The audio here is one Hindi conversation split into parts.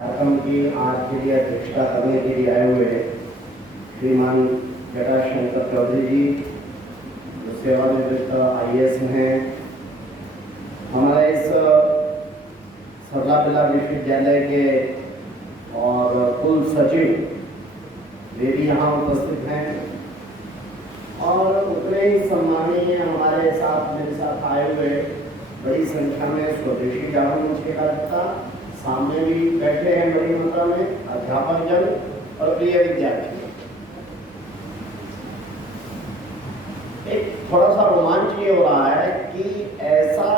कार्यक्रम की आज के लिए अध्यक्षता करने के लिए आए हुए श्रीमान जटाशंकर चौधरी जी, जो सेवानिवृत्त IAS हैं, हमारे इस सरला बिरला विश्वविद्यालय के और कुल सचिव वे भी यहाँ उपस्थित हैं और उतने ही सम्मानीय हमारे साथ मेरे साथ आए हुए बड़ी संख्या में स्वदेशी जागरण मंच के कार्यकर्ता सामने भी बैठे हैं बड़ी मात्रा में, अध्यापक जन और प्रिय विद्यार्थी। एक थोड़ा सा रोमांच ये हो रहा है कि ऐसा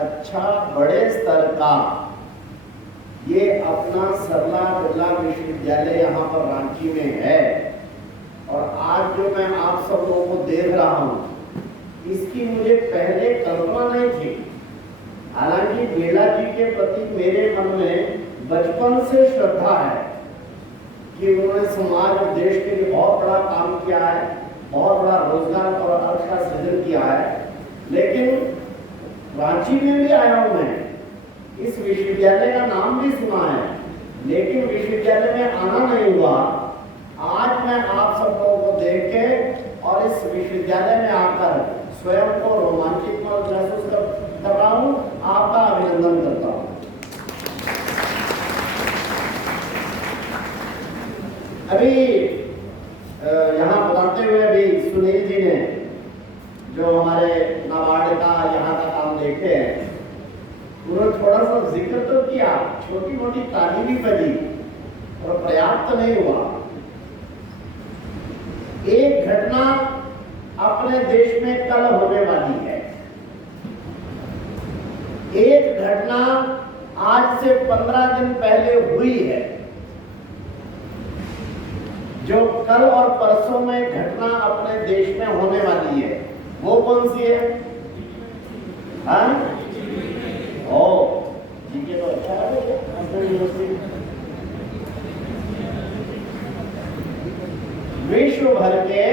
अच्छा बड़े स्तर का ये अपना सरला बिरला विश्वविद्यालय यहाँ पर रांची में है और आज जो मैं आप सब लोगों को देख रहा हूँ इसकी मुझे पहले कल्पना नहीं थी। हालांकि बेला जी के प्रति मेरे मन में बचपन से श्रद्धा है कि उन्होंने समाज और देश के लिए बहुत बड़ा काम किया है, बहुत बड़ा रोजगार और अर्थ का सृजन किया है। लेकिन रांची में भी आया हूं मैं, इस विश्वविद्यालय का नाम भी सुना है, लेकिन विश्वविद्यालय में आना नहीं हुआ। आज मैं आप सब लोगों को देख के और इस विश्वविद्यालय में आकर स्वयं को रोमांचित महसूस कर रहा हूं, आपका अभिनंदन करता हूं। अभी यहाँ बताते हुए अभी सुनील जी ने जो हमारे नाबार्ड का यहाँ का काम देखे हैं, उन्होंने थोड़ा सा जिक्र तो किया, छोटी मोटी ताली भी बजी और पर्याप्त नहीं हुआ। एक घटना अपने देश में कल होने वाली है। एक घटना आज से 15 दिन पहले हुई है। जो कल और परसों में घटना अपने देश में होने वाली है, वो कौन सी है? हाँ? ओ, ठीक है, तो अच्छा है। विश्व भर के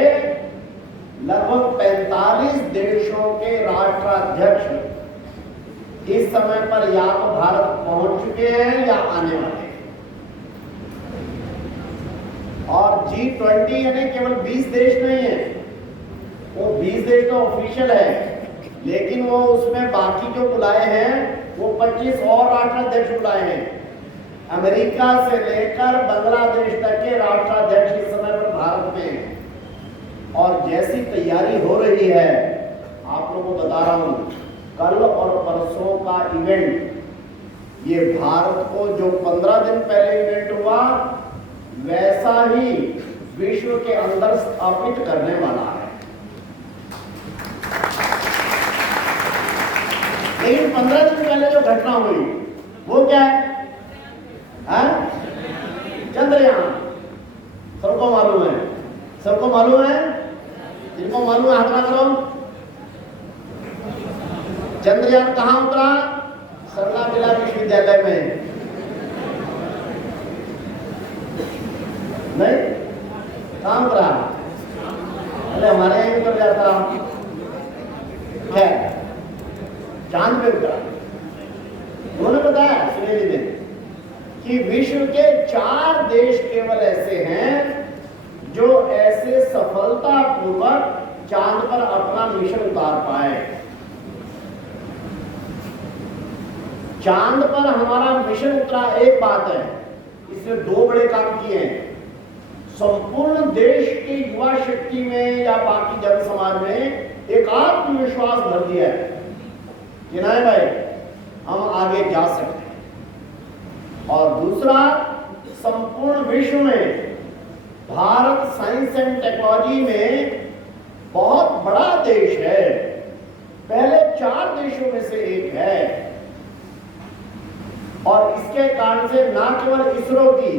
लगभग 45 देशों के राष्ट्राध्यक्ष इस समय पर या तो भारत पहुंच चुके हैं या आने वाले हैं। और G20 यानी केवल 20 देश नहीं है, वो 20 देश तो ऑफिशियल है, लेकिन वो उसमें बाकी जो बुलाए हैं वो 25 और राष्ट्राध्यक्ष बुलाए हैं। अमेरिका से लेकर बांग्लादेश तक के राष्ट्राध्यक्ष इस समय पर भारत में हैं। और जैसी तैयारी हो रही है, आप लोगों को बता रहा हूं, कल और परसों का इवेंट ये भारत को जो 15 दिन पहले इवेंट हुआ वैसा ही विश्व के अंदर स्थापित करने वाला है। लेकिन 15 दिन पहले जो घटना हुई वो क्या है? चंद्रयान। सबको मालूम है? सबको मालूम है? जिनको मालूम है हाथ ना करो। चंद्रयान कहां उतरा? सरला बिरला विश्वविद्यालय में। नहीं, कहां उतरा? अरे हमारे यहीं उतर जाता है, चांद पे उतरा। उन्होंने बताया सुनील जी ने कि विश्व के 4 देश केवल ऐसे हैं जो ऐसे सफलतापूर्वक चांद पर अपना मिशन उतार पाए। चांद पर हमारा मिशन उतरा एक बात है, इसने 2 बड़े काम किए हैं। संपूर्ण देश की युवा शक्ति में या बाकी जन समाज में एक आत्मविश्वास भर दिया है कि नहीं भाई, हम आगे जा सकते हैं। और दूसरा, संपूर्ण विश्व में भारत साइंस एंड टेक्नोलॉजी में बहुत बड़ा देश है, पहले 4 देशों में से एक है। और इसके कारण से न केवल इसरो की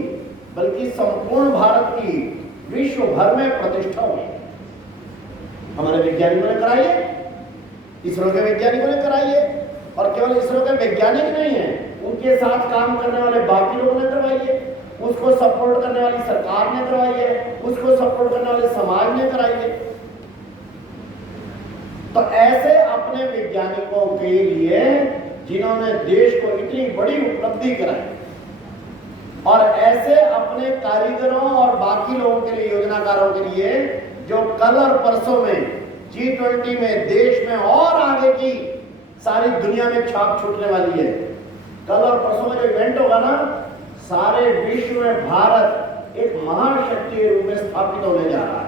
बल्कि संपूर्ण भारत की विश्व भर में प्रतिष्ठा हुई। हमारे वैज्ञानिकों ने कराई है, इसरो के वैज्ञानिकों ने कराई है। और केवल इसरो के वैज्ञानिक नहीं है, उनके साथ काम करने वाले बाकी लोगों ने करवाई है, उसको सपोर्ट करने वाली सरकार ने करवाई है, उसको सपोर्ट करने वाले समाज ने कराई है। तो ऐसे अपने वैज्ञानिकों के लिए जिन्होंने देश को इतनी बड़ी उपलब्धि कराई, ऐसे अपने कारीगरों और बाकी लोगों के लिए, योजनाकारों के लिए, जो कल और परसों में G20 में देश में और आगे की सारी दुनिया में छाप छूटने वाली है। कल और परसों में जो इवेंट होगा ना, सारे विश्व में भारत एक महाशक्ति के रूप में स्थापित होने जा रहा है।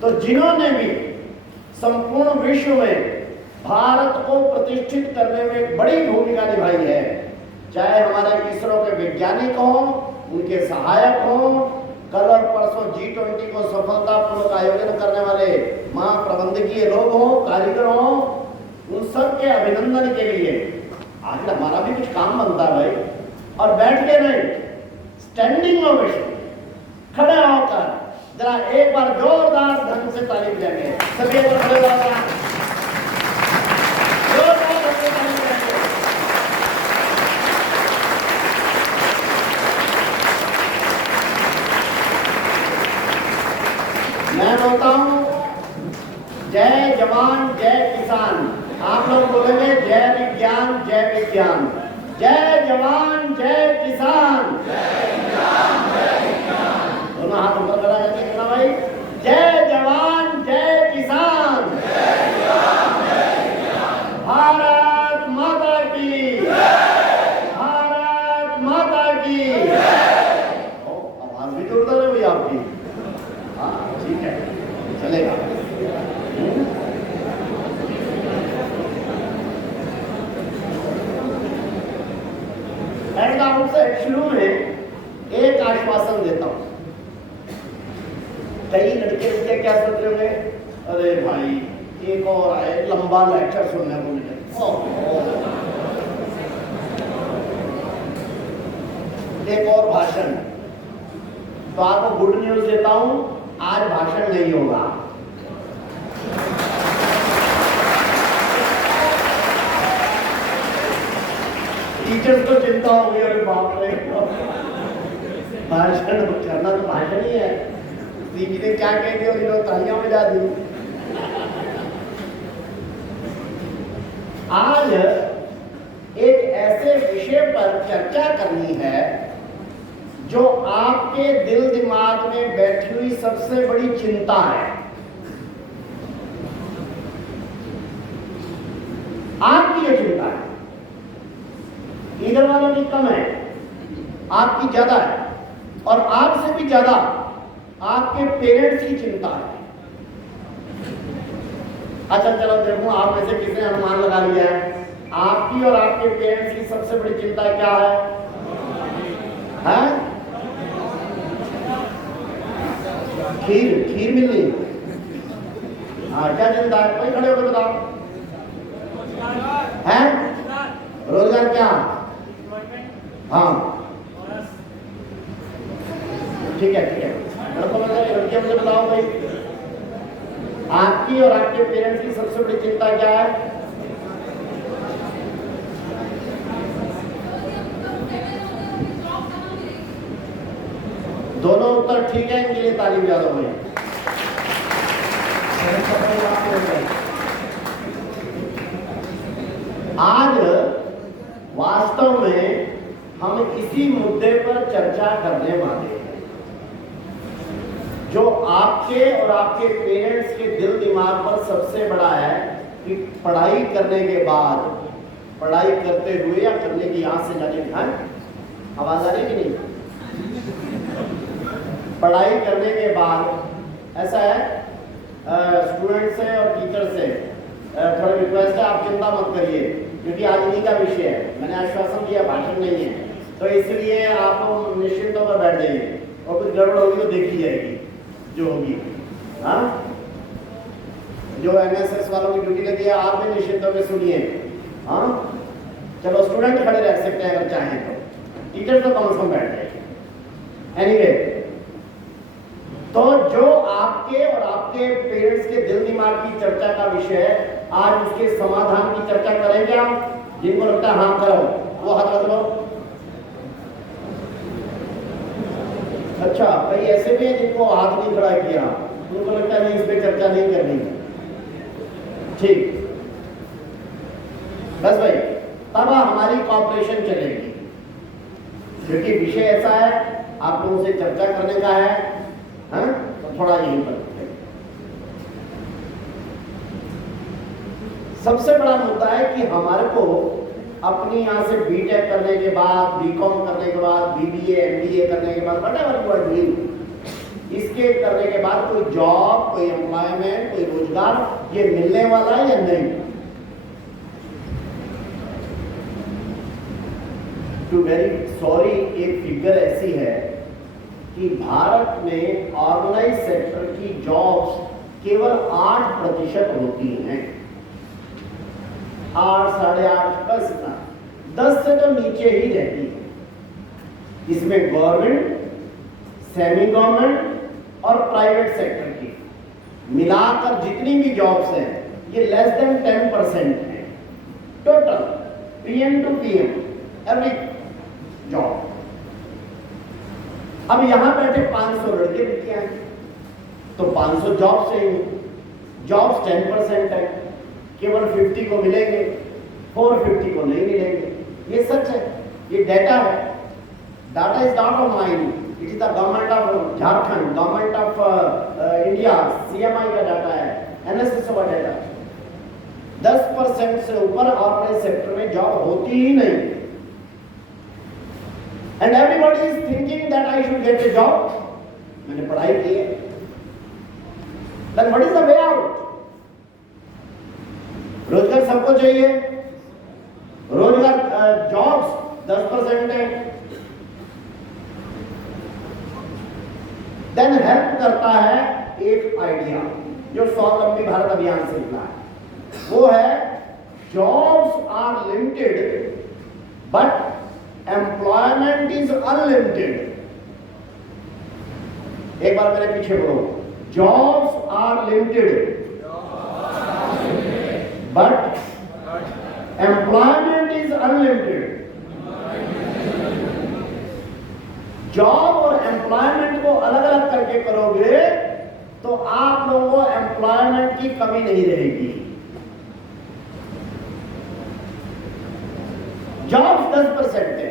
तो जिन्होंने भी संपूर्ण विश्व में भारत को प्रतिष्ठित करने में एक बड़ी भूमिका निभाई है, चाहे हमारे इसरो के वैज्ञानिक हों, उनके सहायक हों, कल और परसों G20 को सफलतापूर्वक आयोजन करने वाले महाप्रबंधकीय लोग हों, कारीगर हों, उन सब के अभिनंदन के लिए आखिर हमारा भी कुछ काम बनता है भाई। और बैठ के नहीं, स्टैंडिंग ओवेशन, खड़े होकर जरा एक बार जोरदार ढंग से ताली बजाएंगे सभी। एक बार खड़े होकर जोरदार ढंग से ताली बजाएंगे। मैं बोलता हूं जय जवान जय किसान, आप लोग बोलेंगे जय विज्ञान जय विज्ञान। जय जवान जय किसान, दोनों हाथ ऊपर करा जाते ना भाई। जय जवान जय किसान, भारत माता की, भारत माता की। आवाज भी जोरदार है भाई आपकी। हाँ ठीक है, चलेगा। शुरू में एक आश्वासन देता हूं। कई लड़के लड़के क्या सोच रहे होंगे, अरे भाई एक और आए, लंबा लेक्चर सुनने को मिले। एक और भाषण। तो आपको गुड न्यूज देता हूं, आज भाषण नहीं होगा। टीचर्स को चिंता हो गई, अरे बाप रे, भाषण करना तो भाषण ही है, दीदी ने क्या कह दिया, उन्होंने तालियां बजा दी। आज एक ऐसे विषय पर चर्चा करनी है जो आपके दिल दिमाग में बैठी हुई सबसे बड़ी चिंता है। आपकी ये चिंता है, इधर वालों की कम है, आपकी ज्यादा है, और आपसे भी ज्यादा आपके पेरेंट्स की चिंता है। अच्छा चलो देखो, आप में से किसने अनुमान लगा लिया है? आपकी और आपके पेरेंट्स की सबसे बड़ी चिंता क्या है? हैं? खीर मिलनी। हाँ, क्या चिंता है? कोई खड़े होकर बताओ। हैं? रोजगार क्या? हाँ ठीक है ठीक है, लड़कियों से बताओ भाई, आपकी और आपके पेरेंट्स की सबसे बड़ी चिंता क्या है? दोनों उत्तर ठीक है, इनके लिए ताली बजा दो भाई। आज वास्तव में हम इसी मुद्दे पर चर्चा करने वाले हैं, जो आपके और आपके पेरेंट्स के दिल दिमाग पर सबसे बड़ा है कि पढ़ाई करने के बाद, पढ़ाई करते हुए या करने की यहां से जाके आवाज आ रही कि नहीं? पढ़ाई करने के बाद ऐसा है, स्टूडेंट से और टीचर से थोड़ा रिक्वेस्ट है, आप चिंता मत करिए, क्योंकि आज इन्हीं का विषय है। मैंने आश्वासन दिया भाषण नहीं है, तो इसलिए आप निश्चिंत होकर बैठ जाइए, और कुछ गड़बड़ होगी तो देखी जाएगी जो होगी। हाँ, जो एनएसएस वालों की ड्यूटी लगी है, आप भी निश्चिंत होकर सुनिए। हाँ चलो, स्टूडेंट खड़े रह सकते हैं अगर चाहें तो, टीचर तो कम से कम बैठ जाएगी। एनीवे, तो जो आपके और आपके पेरेंट्स के दिल दिमाग की चर्चा का विषय है, आज उसके समाधान की चर्चा करेंगे हम। जिनको लगता है हाँ करो, वो हाथ रख लो। अच्छा, कई ऐसे भी हैं जिनको हाथ नहीं खड़ा किया, उनको लगता है नहीं, इस पे चर्चा नहीं करनी। ठीक, बस भाई, तब हमारी कॉपरेशन चलेगी। क्योंकि विषय ऐसा है आप लोगों से चर्चा करने का है, हाँ? तो थोड़ा यहीं पर सबसे बड़ा मुद्दा है कि हमारे को अपनी यहाँ से बीटेक करने के बाद, बीकॉम करने के बाद, बीबीए, एमबीए करने के बाद, व्हाटएवर यू आर डूइंग, इसके करने के बाद कोई जॉब, कोई एम्प्लॉयमेंट, कोई रोजगार ये मिलने वाला है या नहीं? टू वेरी सॉरी, एक फिगर ऐसी है कि भारत में ऑर्गेनाइज सेक्टर की जॉब्स केवल 8% होती हैं। 8, 8.5 बस इतना, 10 से तो नीचे ही रहती है। इसमें गवर्नमेंट, सेमी गवर्नमेंट और प्राइवेट सेक्टर की मिलाकर जितनी भी जॉब्स हैं ये लेस देन 10% है total, PM to PM every job. अब यहां बैठे 500 लड़के लड़कियां हैं तो 500 जॉब चाहिए, जॉब्स 10% है, केवल 50 को मिलेंगे, 450 को नहीं मिलेंगे। ये सच है, ये डेटा है। Data is not of mine, it is the government of Jharkhand, government of India, CMI का डाटा है, एनएसएस का डाटा। 10% से ऊपर ऑर्गेनाइज सेक्टर में जॉब होती ही नहीं। And everybody is thinking that I should get a job, मैंने पढ़ाई की है, then what is the way out? रोजगार सबको चाहिए, रोजगार जॉब्स 10% है, देन हेल्प करता है एक आइडिया जो स्वावलंबी भारत अभियान से निकला है, वो है jobs are limited but employment is unlimited. एक बार मेरे पीछे बोलो, jobs are limited but employment is unlimited. Job और एम्प्लॉयमेंट को अलग अलग करके करोगे तो आप लोगों को एम्प्लॉयमेंट की कमी नहीं रहेगी। जॉब्स 10% है,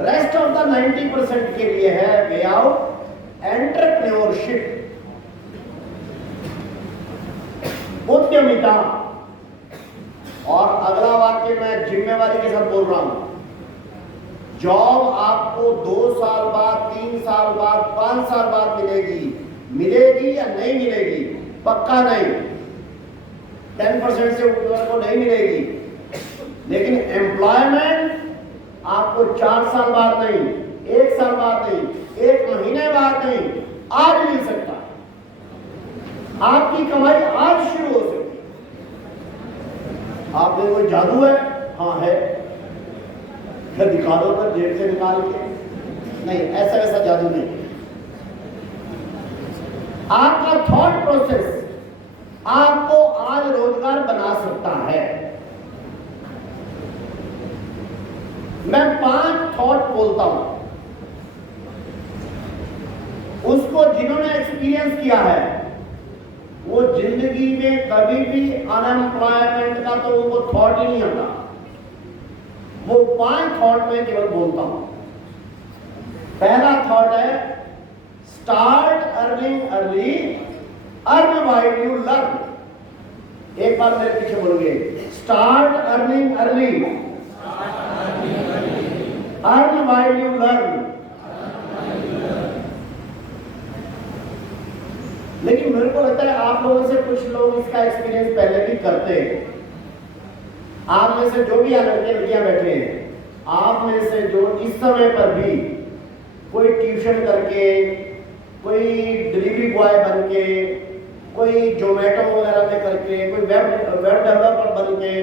रेस्ट ऑफ द 90% के लिए है वे आउट एंटरप्रेन्योरशिप, उद्यमिता। और अगला वाक्य मैं जिम्मेवारी के साथ बोल रहा हूं, जॉब आपको 2 साल बाद, 3 साल बाद, 5 साल बाद मिलेगी, मिलेगी या नहीं मिलेगी पक्का नहीं, 10% से ऊपर तो नहीं मिलेगी, लेकिन एम्प्लॉयमेंट आपको 4 साल बाद नहीं, 1 साल बाद नहीं, 1 महीने बाद नहीं, आज मिल सकता है। आपकी कमाई आज शुरू हो सकती है। आप में कोई जादू है? हाँ है, फिर दिखा दो तो जेब से निकाल के, नहीं ऐसा वैसा जादू नहीं। आपका थॉट प्रोसेस आपको आज रोजगार बना सकता है। मैं 5 थॉट बोलता हूं, उसको जिन्होंने एक्सपीरियंस किया है वो जिंदगी में कभी भी अनएम्प्लॉयमेंट का तो वो थॉट ही नहीं आता। वो 5 थॉट में केवल बोलता हूं। पहला थॉट है start earning early, earn while you learn. एक बार मेरे पीछे बोलोगे, start earning early, earn while you learn. लेकिन मेरे को लगता है आप लोगों से कुछ लोग इसका एक्सपीरियंस पहले भी करते हैं। आप में से जो भी लड़के लड़कियां बैठे हैं, आप में से जो इस समय पर भी कोई ट्यूशन करके, कोई डिलीवरी बॉय बन के, कोई जोमेटो वगैरह में करके, कोई वेब डेवलपर बन के,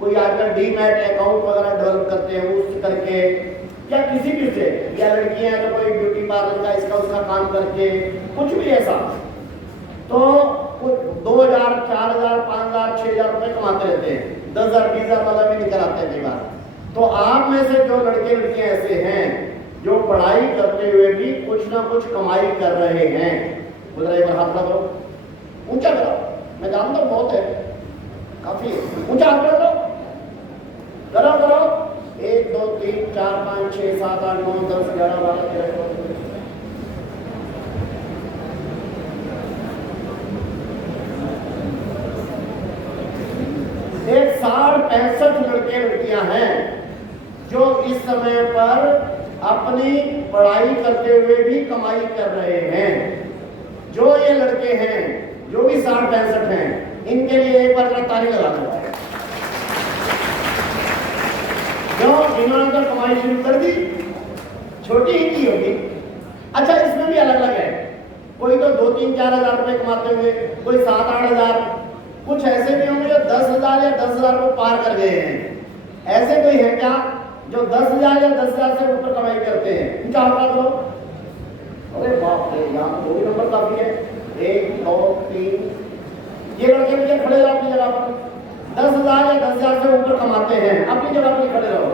कोई आजकल डीमैट अकाउंट वगैरह डेवलप करते हैं उस करके, या किसी भी से, या लड़कियां तो कोई ब्यूटी पार्लर का इसका उसका काम करके, कुछ भी ऐसा, तो 2000, 4000, 5000, 6000 रुपए कमाते रहते हैं, 10,000, 20,000 वाला भी निकल आते हैं कई बार। तो आप में से जो लड़के लड़कियां ऐसे हैं जो पढ़ाई करते हुए भी कुछ ना कुछ कमाई कर रहे हैं, उधर एक बार हाथ लगाओ, ऊंचा करो, मैं जानता हूं बहुत है, काफी ऊंचा हाथ करो, करो करो, 1 2 3 4 5 6 7 8 9 10 11 12 13 एक 60-65 लड़के लड़कियां हैं जो इस समय पर अपनी पढ़ाई करते हुए भी कमाई कर रहे हैं। जो ये लड़के हैं जो भी 60-65 हैं, इनके लिए एक बार ताली लगा दो। क्यों? इन्होंने तो कमाई शुरू कर दी, छोटी ही की होगी। अच्छा, इसमें भी अलग अलग है, कोई तो 2-3-4 हजार रुपए कमाते होंगे, कोई 7-8 हजार, कुछ ऐसे भी होंगे जो 10,000 या 10,000 को पार कर गए हैं। ऐसे कोई है क्या जो 10,000 या 10,000 से ऊपर कमाई करते हैं? इनका आंकड़ा दो। अरे बाप रे, यहाँ तो 2 नंबर काफी है। 1 2 3, ये लड़के भी खड़े रहो अपनी जगह पर। 10,000 या 10,000 से ऊपर कमाते हैं, अपनी जगह पर खड़े रहो।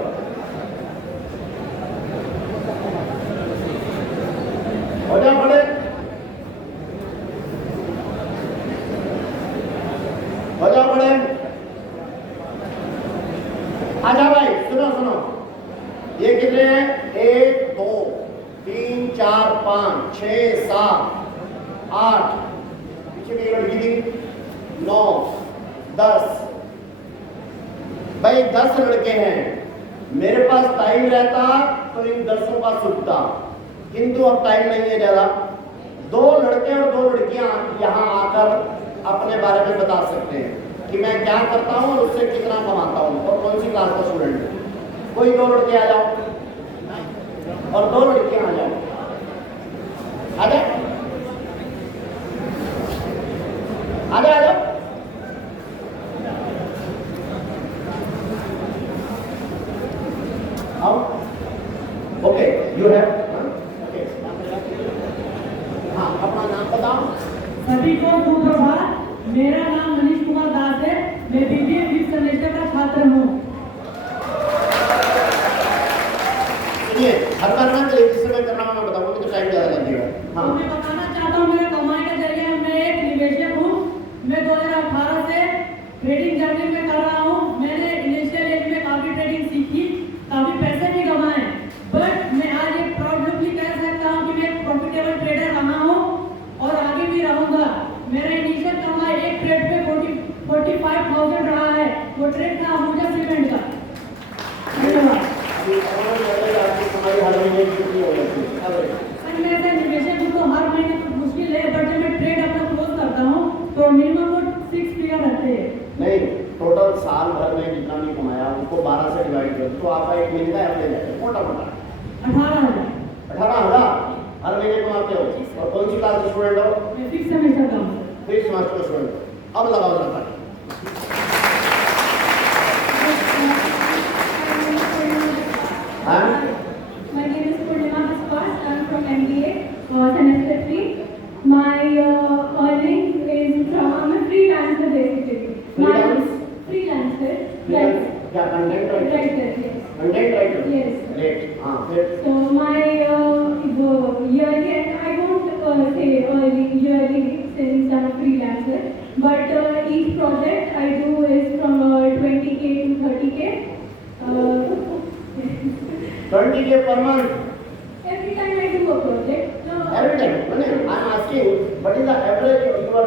हो जाओ खड़े, हो जाओ खड़े। आजा भाई, सुनो सुनो, ये कितने हैं? 1 2 3 4 5 6 7 8, पीछे भी लड़की थी, 9 10। भाई 10 लड़के हैं, मेरे पास टाइम रहता तो इन 10 का सुनता, किंतु अब टाइम नहीं है ज्यादा। 2 लड़के और 2 लड़कियां यहाँ आकर अपने बारे में बता सकते हैं कि मैं क्या करता हूँ और उससे कितना कमाता हूँ और कौन सी क्लास का स्टूडेंट है। कोई 2 लड़के आ जाओ और 2 लड़कियां आ जाओ। आ जाओ आ जाओ आ जाओ। Okay, you have okay. हाँ, अपना नाम बताओ। सभी को सुप्रभात। मेरा नाम मनीष कुमार दास है। मैं बीबीए 5th सेमेस्टर का छात्र हूँ। सुनिए, हर बार ना चलिए, जिस समय करना मैं बताऊंगा तो टाइम ज़्यादा लगेगा। हाँ, मैं बताना चाहता हूँ, मेरे कमाई का जरिया मैं एक निवेशक हूँ। मैं 2018 से ट्रेडिंग जर्नी में कर रहा हूँ। मैंने इनिशियल एज में काफ़ी ट्रेडिंग सीखी, काफ़ी पैसे भी कमाए, बट मैं आज एक प्राउडली कह सकता हूँ कि मैं एक प्रॉफिटेबल ट्रेडर रहा हूँ और आगे भी रहूँगा। मेरा इनिशियल कमाई एक ट्रेड पे 45,000 रहा है। वो ट्रेड था अम्बुजा सीमेंट का। धन्यवाद। मैं निवेशक हूँ तो हर महीने तो मुश्किल है, बट जब मैं ट्रेड अपना क्लोज करता हूँ तो मिनिमम वो 6 फिगर रहते हैं। नहीं, टोटल साल भर में जितना भी कमाया उसको 12 से डिवाइड कर तो आपका एक महीने का एवरेज है मोटा मोटा 18,000 हर महीने कमाते हो। और कौन सी क्लास के स्टूडेंट हो? मैं 5th सेमेस्टर का हूँ। 5th सेमेस्टर का स्टूडेंट। अब लगाओ जरा ताली। हाँ, My name is Purnima Biswas. I'm from MBA, semester 3. My earnings is from, I'm a freelancer basically. Freelancer. Yes. क्या content writer? Writer, yes. Content writer? Yes. Great. हाँ, फिर So my yearly, I won't say yearly since I'm a freelancer, but each project I do is from 20K to 30K. 20K per month? Every time I do a project. Every time? No, I'm asking, what is the average of your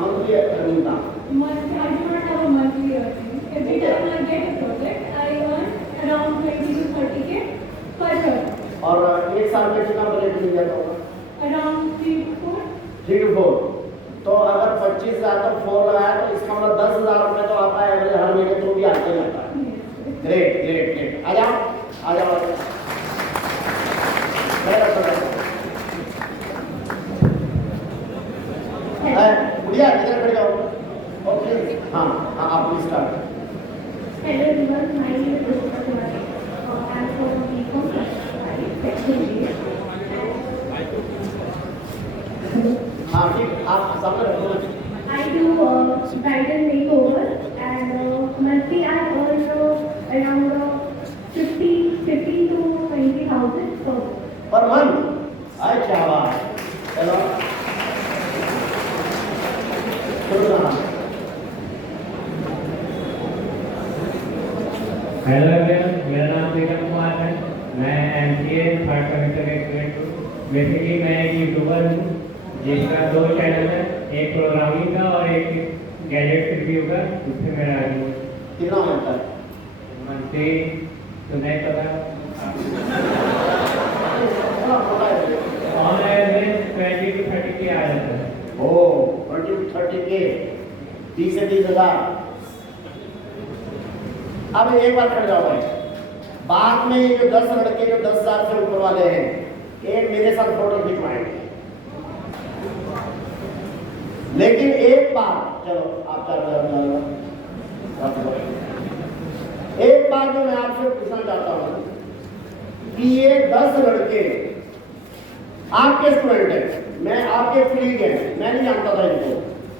monthly earning now? I do not have a monthly earning. Every time I get a project, I earn around 20 to 30K per project. और एक साल में कितना बजट मिल जाता होगा? Around 3 to 4. 3 to 4। तो अगर 25,000 तो 4 लगाया तो इसका मतलब 10,000 रुपये तो आपका एवरेज हर महीने तो भी आते ही आता है। Great great great. आ जाओ आ जाओ। गुड़िया किधर खड़े जाओ? ओके, हाँ हाँ, आप please start. Hello everyone, my name is Rishika Kumari. I'm from BCom section B. हाँ ठीक, आप सामने रखो। I do bridal makeover and monthly I earn around 15 to 20,000 per month. अच्छा बात, चलो Hello everyone, तक एक स्टूडेंट हूँ। बेसिकली मैं एक यूट्यूबर हूँ जिसका 2 चैनल है, एक प्रोग्रामिंग का और एक गैजेट रिव्यू का। उससे मेरा कितना मिलता है? मंथली तो नहीं पता, ऑन एवरेज 20 to 30 के आ जाता है। ओह 20 to 30 के, 20 से 30,000। अब एक बार खड़ जाओ भाई, बाद में ये जो 10 लड़के जो 10,000 से ऊपर वाले हैं, एक मेरे साथ फोटो खिंचवाएंगे, लेकिन एक बार चलो आप 4,000 एक बार जो मैं आपसे पूछना चाहता हूं कि ये 10 लड़के आपके स्टूडेंट हैं, मैं आपके कलीग हैं, मैं नहीं जानता था इनको,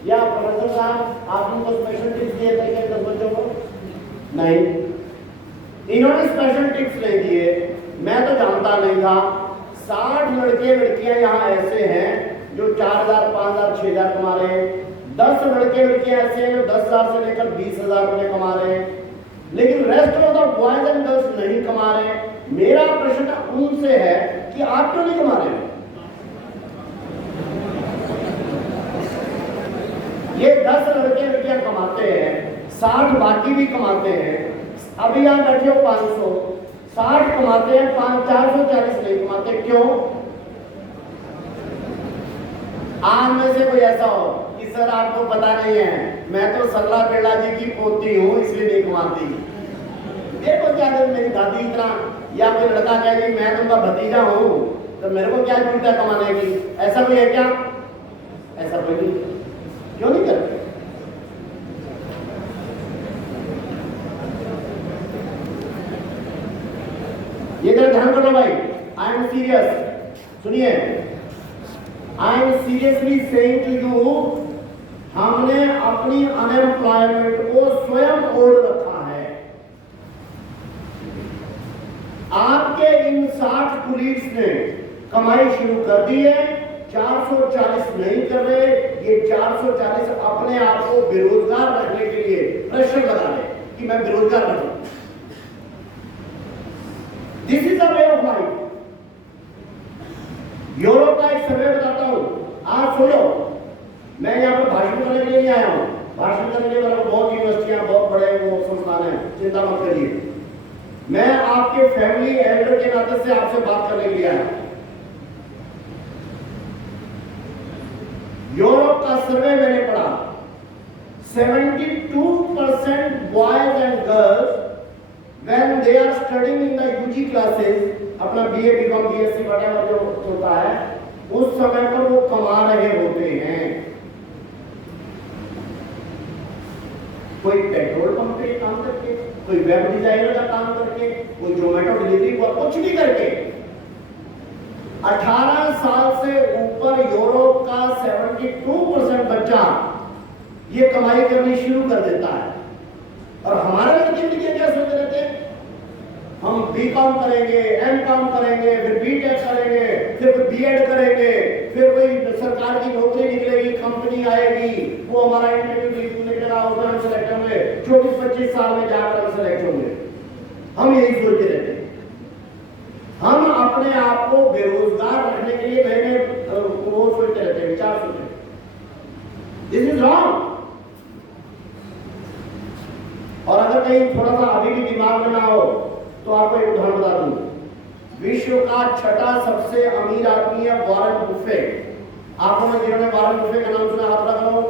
या प्रोफेसर साहब आप इनको स्पेशल टिप्स दिए थे क्या 10 बच्चों को? नहीं, इन्होंने स्पेशल टिप्स नहीं दिए, मैं तो जानता नहीं था। 60 लड़के लड़कियां यहाँ ऐसे हैं जो 4,000 5,000 6,000 कमा रहे हैं, 10 लड़के लड़कियां ऐसे हैं जो 10,000 से लेकर 20,000 रुपए कमा रहे हैं, लेकिन rest of the boys and girls नहीं कमा रहे। मेरा प्रश्न उनसे है कि आप क्यों नहीं कमा रहे? ये 10 लड़के लड़कियां कमाते हैं, 60 बाकी भी कमाते हैं, अभी आप बैठे हो 500, 60 कमाते हैं, 440 नहीं कमाते, क्यों? आम में से कोई ऐसा हो कि सर आपको पता नहीं है, मैं तो सरला बिरला जी की पोती हूं इसलिए नहीं कमाती। देखो क्या कर मेरी दादी इतना, या कोई लड़का कहे कि मैं तुमका भतीजा हूं तो मेरे को क्या जरूरत है कमाने की, ऐसा कोई है क्या? ऐसा कोई नहीं, क्यों नहीं करते? ये जरा ध्यान करो भाई, आई एम सीरियस, सुनिए, I am seriously saying to you, हमने अपनी अनएम्प्लॉयमेंट को स्वयं ओढ़ रखा है। आपके इन 60 कुलीग्स ने कमाई शुरू कर दी है, 440 नहीं कर रहे, ये 440 अपने आप को बेरोजगार रखने के लिए प्रेशर लगा रहे कि मैं बेरोजगार रहूं। This is a way of life. Europe का एक सर्वे बताता हूं, आज सुनो, मैं यहाँ पर भाषण करने के लिए नहीं आया हूं, भाषण करने के लिए मेरे को बहुत यूनिवर्सिटियां बहुत बड़े वो संस्थान है, चिंता मत करिए, मैं आपके फैमिली एल्डर के नाते से आपसे बात करने के लिए आया। यूरोप का सर्वे मैंने पढ़ा, 72% boys and girls when they are studying in the UG classes, अपना BA BCom BSc whatever जो होता है, उस समय पर वो कमा रहे होते हैं। कोई पेट्रोल पंप पे काम करके, कोई वेब डिजाइनर का काम करके, कोई जोमेटो डिलीवरी का कुछ भी करके। 18 साल से ऊपर यूरोप का 72% बच्चा ये कमाई करनी शुरू कर देता है। और हमारे लड़के लड़कियां क्या सोचते रहते हैं, हम बीकॉम करेंगे, एमकॉम करेंगे, फिर बीटेक करेंगे, फिर कोई बीएड करेंगे, फिर कोई सरकार की नौकरी निकलेगी, कंपनी आएगी, वो हमारा इंटरव्यू निकलेगा, उसमें हम सेलेक्ट होंगे, 24-25 साल में जाकर हम सेलेक्ट होंगे। हम यही सोचते रहते हैं। हम अपने आप को बेरोजगार रखने के लिए नए नए वो सोचते रहते हैं, विचार सोचते हैं। This is wrong. और अगर कहीं थोड़ा सा अभी भी दिमाग में ना हो तो आपको एक उदाहरण बता दूं, विश्व का 6ठा सबसे अमीर आदमी है वॉरेन बफेट। आप लोगों ने जिन्होंने वॉरेन बफेट का नाम सुना हाथ रखा लो।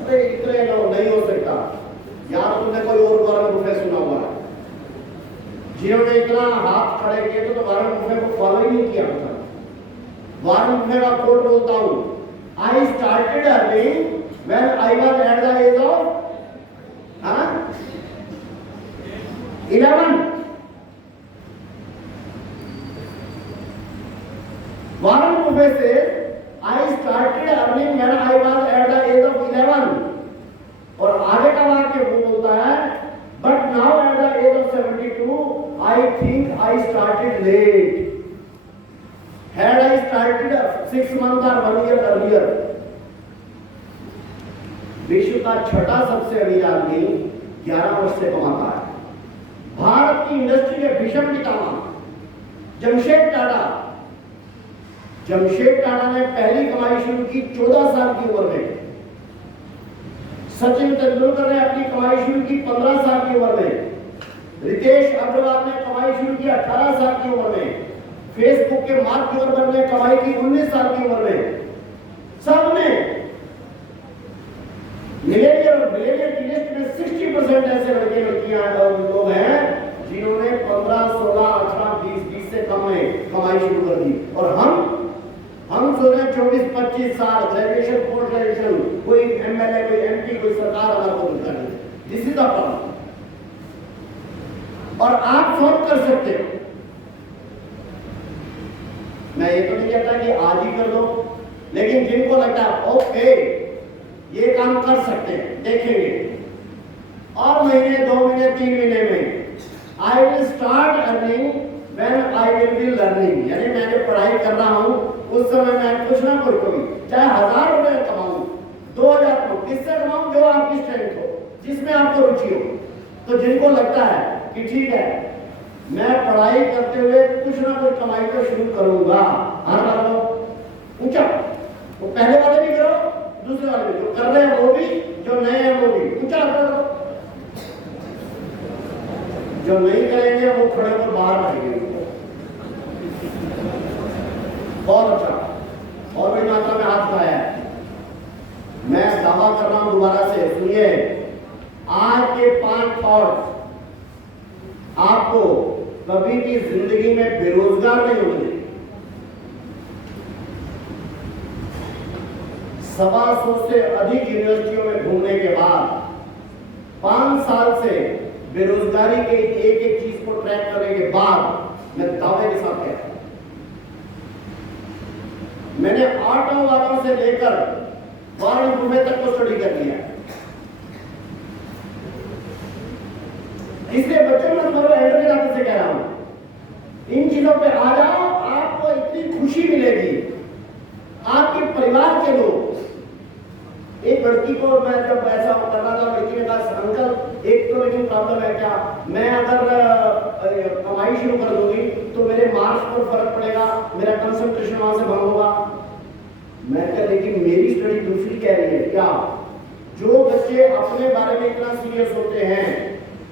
अरे इतने लोग नहीं हो सकता यार, तुमने कोई और वॉरेन बफेट सुना हुआ है जिन्होंने इतना हाथ खड़े किए तो वॉरेन बफेट को फॉलो ही नहीं किया था। वॉरेन बफेट का कोट बोलता हूं, I started earning when I was at the age of 11. Warren Buffett says, I started earning when I was at the age of 11. और आगे का वाक्य वो बोलता है, but now at the age of 72, I think I started late. Had I started 6 months or 1 year earlier. विश्व का 6ठा सबसे अमीर आदमी 11 वर्ष से कमाता है। भारत की इंडस्ट्री के भीषण पितामह जमशेद टाटा ने पहली कमाई शुरू की 14 साल की उम्र में। सचिन तेंदुलकर ने अपनी कमाई शुरू की 15 साल की उम्र में। रितेश अग्रवाल ने कमाई शुरू की 18 साल की उम्र में। फेसबुक के मार्क जुकरबर्ग ने कमाई की 19 साल की उम्र में। सबने मिलेनियर की लिस्ट में 60% ऐसे लड़के लड़कियां लोग हैं जिन्होंने 15, 16, 18, 20 से कम में कमाई शुरू कर दी। और हम जो है 24, 25 साल ग्रेजुएशन, पोस्ट ग्रेजुएशन, कोई एमएलए, कोई एमपी, कोई सरकार हमारे को मिलता नहीं। This is the problem. और आप सॉल्व कर सकते हो। मैं ये तो नहीं कहता कि आज ही कर दो, लेकिन जिनको लगता है ओके ये काम कर सकते हैं, देखेंगे और महीने, 2 महीने, 3 महीने में I will start earning when I will be learning. यानी मैं जो पढ़ाई कर रहा हूं उस समय मैं कुछ ना कुछ कोई चाहे 1000 रुपए कमाऊं, 2000 कमाऊं, किससे कमाऊं? जो आपकी स्ट्रेंथ हो, जिसमें आपको रुचि हो। तो जिनको लगता है कि ठीक है मैं पढ़ाई करते हुए कुछ ना कुछ कमाई तो शुरू करूंगा, हर बार ऊंचा, वो पहले वाले भी करो, दूसरे वाले भी, जो कर रहे हैं वो भी, जो नए हैं वो भी ऊंचा करो। जो नहीं करेंगे वो खड़े होकर बाहर आएंगे। बहुत अच्छा, और बड़ी मात्रा में हाथ उठाया है। मैं दावा कर रहा हूं दोबारा से, सुनिए, आज के 5 थॉट्स आपको कभी भी जिंदगी में बेरोजगार नहीं होंगे। 125 से अधिक यूनिवर्सिटियों में घूमने के बाद 5 साल से बेरोजगारी के एक चीज को ट्रैक करने के बाद मैं दावे के साथ कहता हूं, मैंने ऑटो वालों से लेकर वाहन रुपए तक को स्टडी कर लिया। इसलिए बच्चों में तुम्हारे एल्डर के नाते से कह रहा हूं, इन चीजों पे आ जाओ, आपको इतनी खुशी मिलेगी। आपके परिवार के लोग, एक लड़की को मैं जब ऐसा कर रहा था, लड़की ने कहा अंकल एक तो लेकिन प्रॉब्लम है क्या, मैं अगर कमाई शुरू कर दूंगी तो मेरे मार्क्स पर फर्क पड़ेगा, मेरा कंसंट्रेशन वहां से भंग होगा। मैं क्या, लेकिन मेरी स्टडी दूसरी कह रही है क्या, जो बच्चे अपने बारे में इतना सीरियस होते हैं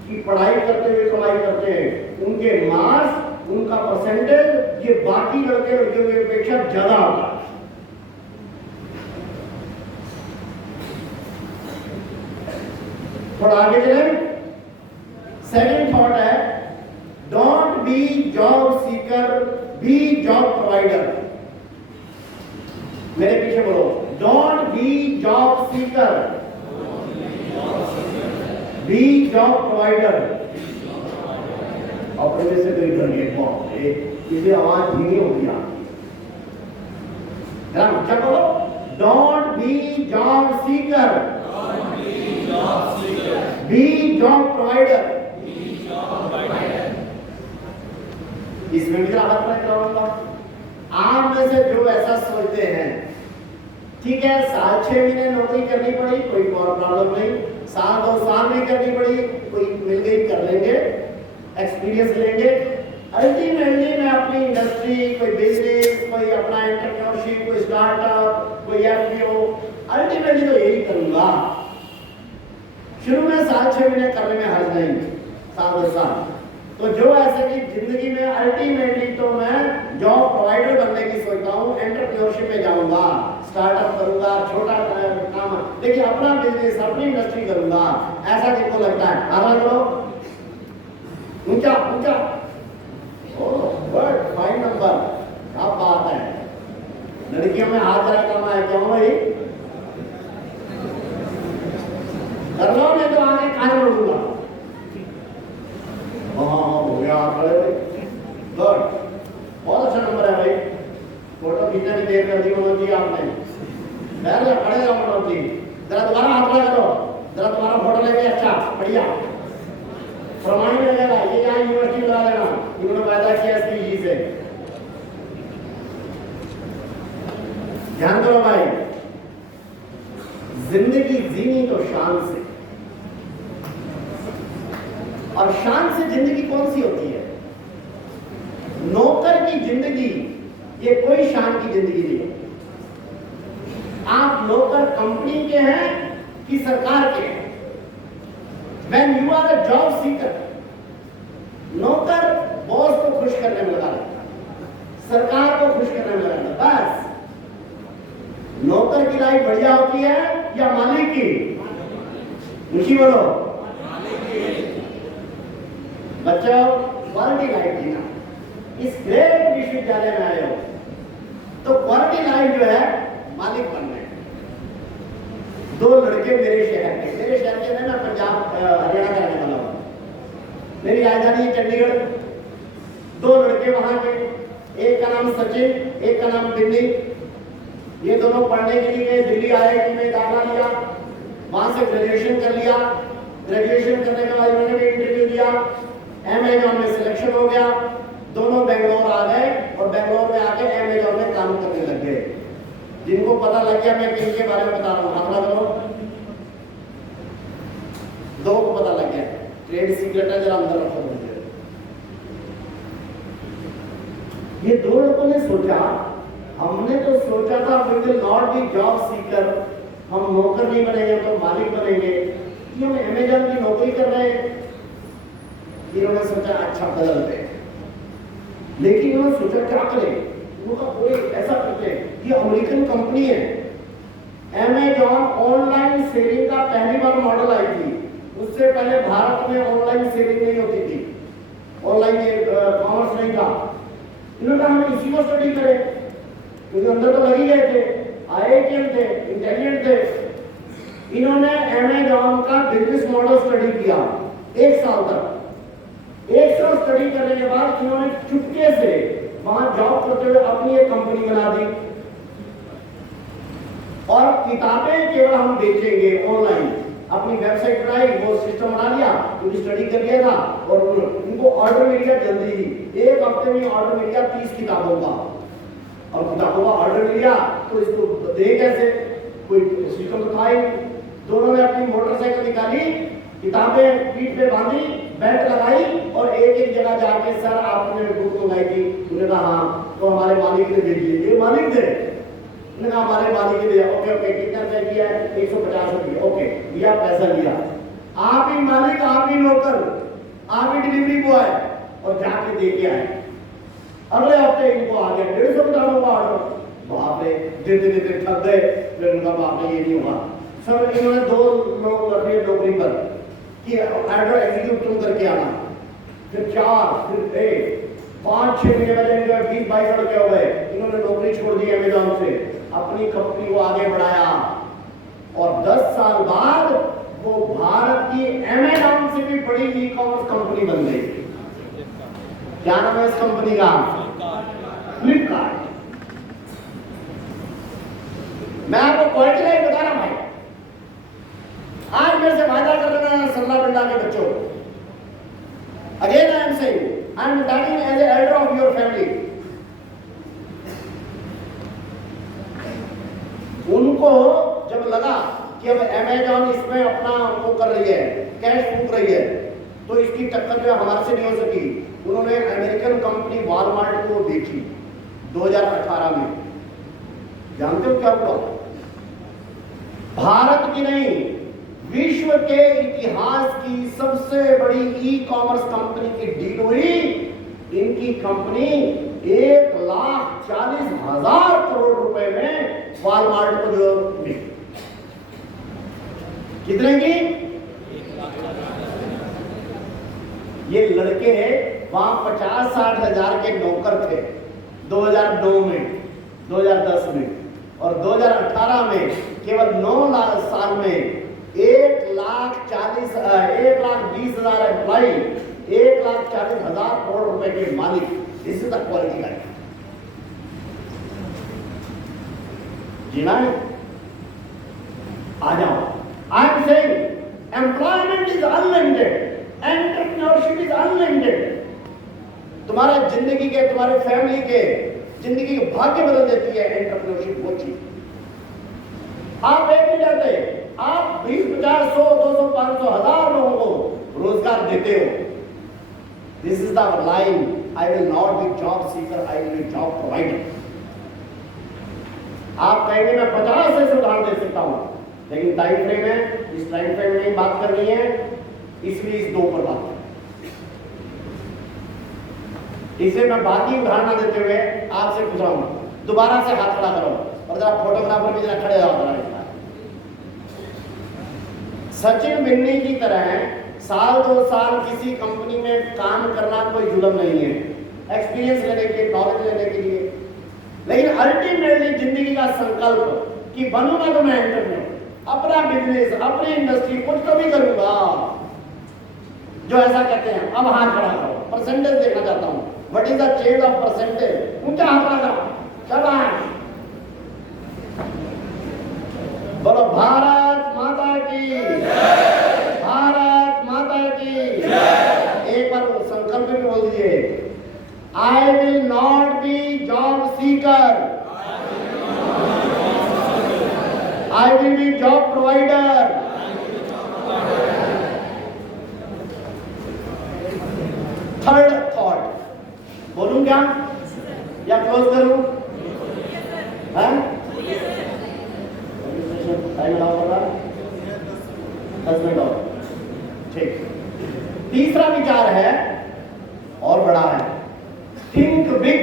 कि पढ़ाई करते हुए कमाई करते हैं, उनके मार्क्स, उनका परसेंटेज ये बाकी लड़के लड़कियों की अपेक्षा ज्यादा होता है। थोड़ा आगे चलें। सेकंड थॉट है, don't be job seeker, be job provider. मेरे पीछे बोलो, don't be job seeker, be job provider. अपने में से कोई डर गए, इसलिए आवाज धीमी हो गया। क्या बोलो, don't be job seeker, be job provider. इसमें भी राहत मैं कराऊंगा। आप में से जो ऐसा सोचते हैं, ठीक है 6 महीने नौकरी करनी पड़ी, कोई प्रॉब्लम नहीं, 2 साल में करनी पड़ी, कोई मिल गई कर लेंगे, एक्सपीरियंस लेंगे। अल्टीमेटली मैं अपनी इंडस्ट्री, कोई बिजनेस, कोई अपना एंटरप्रेन्योरशिप, कोई स्टार्टअप, कोई एफपीओ, अल्टीमेटली तो यही करूंगा। शुरू में 6 महीने करने में हर्ज नहीं, 7 साल। तो जो ऐसे की जिंदगी में अल्टीमेटली तो मैं जॉब प्रोवाइडर बनने की सोचता हूँ, एंटरप्रेन्योरशिप में जाऊंगा, स्टार्टअप करूंगा, छोटा काम, लेकिन अपना बिजनेस, अपनी इंडस्ट्री करूंगा, ऐसा जिनको लगता है। आगे करो, ऊंचा ऊंचा, वर्ड 5 नंबर, क्या बात है। लड़कियों में हाथ जरा करना है, क्यों भाई? कर लो, नहीं तो आगे कान रोकूंगा। हाँ हो गया, खड़े भाई, गुड, बहुत अच्छा नंबर है भाई। फोटो खींचने में देर कर दी मनोज जी आपने। खड़े रहो मनोज जी, जरा दोबारा हाथ लगा करो, जरा तुम्हारा फोटो लेके, अच्छा बढ़िया प्रमाण लगेगा, ये यहाँ यूनिवर्सिटी लगा देना, इन्होंने पैदा किया इसकी से। ध्यान करो भाई, जिंदगी जीनी तो शान से, और शान से जिंदगी कौन सी होती है? नौकर नौकर की जिंदगी ये कोई शान की जिंदगी नहीं है। आप नौकर कंपनी के हैं कि सरकार के हैं? When you are a job seeker, नौकर बॉस को खुश करने में लगा रहता है, सरकार को खुश करने में लगा रहता है। बस नौकर की लाइफ बढ़िया होती है या मालिक की? ऊंची बोलो। बच्चों, क्वालिटी लाइफ जीना। इस ग्रेट विश्वविद्यालय में आए हो तो क्वालिटी लाइफ जो है मालिक बनना है। दो लड़के मेरे शहर के मैं पंजाब हरियाणा का रहने वाला हूँ, मेरी राजधानी चंडीगढ़। दो लड़के वहां के, एक का नाम सचिन, एक का नाम दिल्ली। ये दोनों पढ़ने के लिए दिल्ली IIT में दाखिला लिया, वहां से ग्रेजुएशन कर लिया। ग्रेजुएशन करने के बाद इन्होंने भी इंटरव्यू दिया, अमेजॉन में सिलेक्शन हो गया। दोनों बेंगलोर आ गए और बेंगलोर में आके अमेजॉन में काम करने लग गए। जिनको पता लग गया मैं किनके बारे में बता रहा हूँ, हाथ लगा लो। दो को पता लग गया, ट्रेड सीक्रेट है, जरा अंदर रखो मुझे। ये दो लोगों ने सोचा, हमने तो सोचा था we will not be job seeker, हम नौकर नहीं बनेंगे तो मालिक बनेंगे। ये हम अमेजॉन की नौकरी कर रहे हैं। इन्होंने सोचा अच्छा बदलते हैं, लेकिन इन्होंने सोचा क्या करें। उनका कोई ऐसा करते हैं, ये अमेरिकन कंपनी है। अमेजॉन ऑनलाइन सेलिंग का पहली बार मॉडल आई थी। उससे पहले भारत में ऑनलाइन सेलिंग नहीं होती थी, ऑनलाइन कॉमर्स नहीं था। इन्होंने कहा हम इसी को स्टडी करें, क्योंकि अंदर तो लग ही गए थे, IITian थे, इंटेलिजेंट थे। इन्होंने अमेजॉन का बिजनेस मॉडल स्टडी किया 1 साल तक। 1 साल स्टडी करने के बाद इन्होंने चुपके से वहां जॉब करते हुए अपनी एक कंपनी बना दी और किताबें केवल हम बेचेंगे ऑनलाइन। अपनी वेबसाइट बनाई, वो सिस्टम बना लिया, क्योंकि स्टडी कर लिया था और उनको ऑर्डर मिल गया जल्दी ही। 1 हफ्ते में ऑर्डर मिल गया 30 किताबों का। और किताबों का ऑर्डर मिल गया तो इसको दे कैसे, कोई सिस्टम तो था ही। दोनों ने अपनी मोटरसाइकिल निकाली, किताबें पीठ पे बांधी, बेल्ट लगाई और एक जगह जाके सर आपने बुक मंगाई थी? उन्होंने कहा हाँ। तो हमारे मालिक ने भेज दिए। ये मालिक थे? उन्होंने कहा हमारे मालिक ने दिया। ओके ओके, कितना पे किया है? 150 रुपये। ओके, लिया, पैसा लिया। आप ही मालिक, आप ही नौकर, आप ही डिलीवरी बॉय, और जाके दे के आए। अगले हफ्ते इनको आ गया 150 किताबों का ऑर्डर। बाप रे, देते थक गए। फिर उनका बाप ने ये नहीं हुआ सर। इन्होंने 2 लोग रखे नौकरी पर कि ऑर्डर एग्जीक्यूट तुम करके आना। फिर 4, फिर 1, 5-6 महीने बाद इनके 20-22 लड़के हो गए। इन्होंने नौकरी छोड़ दी अमेजॉन से, अपनी कंपनी को आगे बढ़ाया और 10 साल बाद वो भारत की अमेजॉन से भी बड़ी ई-कॉमर्स कंपनी बन गई। क्या नाम है इस कंपनी का? फ्लिपकार्ट। मैं आपको क्वालिटी लाइफ बता रहा हूं भाई। आज मेरे से वादा कर रहे सरला पिंडा के बच्चों, again I am saying, I am talking as a elder of your family. उनको जब लगा कि अब अमेजॉन इसमें अपना वो कर रही है, कैश फूंक रही है, तो इसकी टक्कर जो हमारे से नहीं हो सकी। उन्होंने अमेरिकन कंपनी वॉलमार्ट को देखी 2018 में। जानते हो क्या हुआ? भारत की नहीं, विश्व के इतिहास की सबसे बड़ी ई-कॉमर्स कंपनी की डील हुई। इनकी कंपनी 1,40,000 करोड़ रुपए में वॉलमार्ट को जो मिली। कितने की? ये लड़के वहां 50-60 हजार के नौकर थे 2009 में, 2010 में, और 2018 में केवल 9 साल में 1,20,000 एम्प्लॉय, 1,40,000 करोड़ रुपए के मालिक। This is the quality life. जीना है? आ जाओ। I am saying employment is unlimited, entrepreneurship is unlimited. तुम्हारा जिंदगी के, तुम्हारे फैमिली के जिंदगी के भाग्य बदल देती है एंटरप्रेन्योरशिप। वो चीज आप एक नहीं जाते, आप 20, 50, 100, 200, 500, 1000 लोगों को रोजगार देते हो। This is the line I will not be job Sikar, I will be job provider. आप कहेंगे मैं 50 ऐसे उदाहरण दे सकता हूं, लेकिन टाइम फ्रेम है, इस टाइम फ्रेम में बात करनी है, इसलिए इस 2 पर बात करें। इसलिए मैं बाकी उदाहरण ना देते हुए आपसे पूछ रहा हूं, दोबारा से हाथ खड़ा करो और जरा फोटोग्राफर भी जरा खड़े हो। सचिन मिन्नी की तरह साल 2 साल किसी कंपनी में काम करना कोई जुल्म नहीं है, एक्सपीरियंस लेने के, नॉलेज लेने के लिए। लेकिन अल्टीमेटली जिंदगी का संकल्प कि बनूंगा तो मैं एंटरप्रेन्योर, अपना बिजनेस, अपनी इंडस्ट्री, कुछ तो भी करूंगा। जो ऐसा कहते हैं, अब हाथ खड़ा करो, परसेंटेज देखना चाहता हूं। What is the change of percentage? ऊंचा हाथ खड़ा करो, शाबाश। बोलो भारत माता की, भारत माता की। एक बार संकल्प भी बोल दीजिए, I will not be job Sikar, I will be job provider. Third thought बोलूं क्या या क्लोज करूं? टाइम लगाओ होगा 10 मिनट और, ठीक। तीसरा विचार है और बड़ा है, think big,